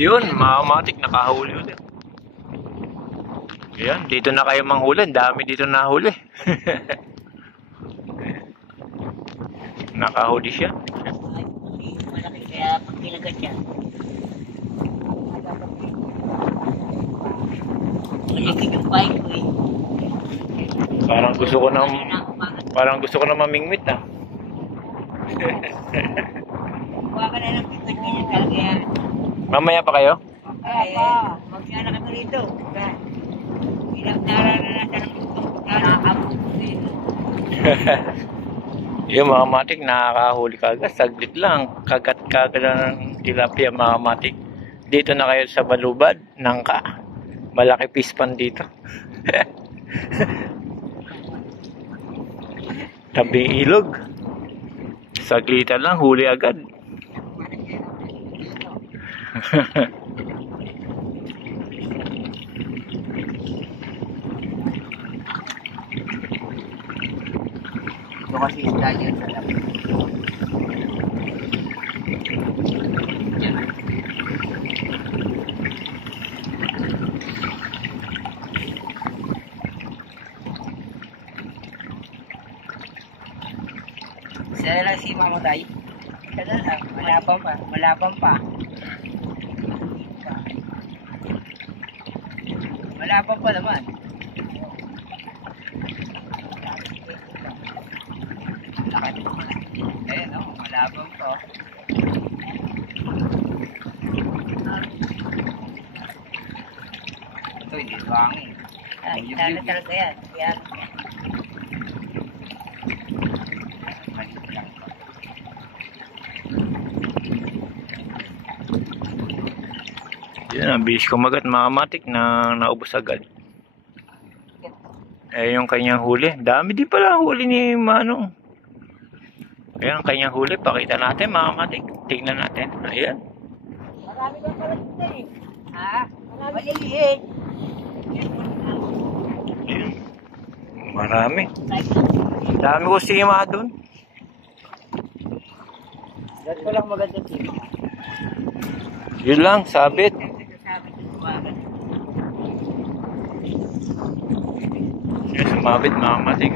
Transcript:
Yun, makamatik, nakahuli ulit. Ayan, dito na kayo manghuli. Dami dito nahuli. Nakahuli siya. Malaki kaya pag kinagat siya. Malaki yung bike ko eh. Parang gusto ko na mamingwit ah. Kuha ka na ng pikat niya talaga yan. Mamaya pa kayo? Kaya pa, magsana ka pa rito. Pinagdara na natin ang gusto. Nakakabot dito. Yung mga matik, nakakahuli kagad. Saglit lang. Kagat-kagat ng tilapia mga matik. Dito na kayo sa Balubad, Nangka. Malaki pispan dito. Tabing ilog. Saglitan lang, huli agad. Ito kasi yung dali sa lapit. Saya lang si Mama Day. Kada lang, malapang pa. Malapang pa naman. Ayun o, malapang pa. Ito, hindi bangin. Ay, lalo talaga yan. Yan. Yan, ang bilis kumagat mga matik na naubos agad. Eh, yung kanyang huli. Dami din pala huli ni Manong. Ayan, ang kanyang huli. Pakita natin mga matik. Tingnan natin. Ayan. Marami ka pala dito eh. Ha? Maliliit. Ayan. Marami. Dami ko sima dun. Dahil ko lang maganda sima. Yun lang, sabit. Yan, sumabit mga matik.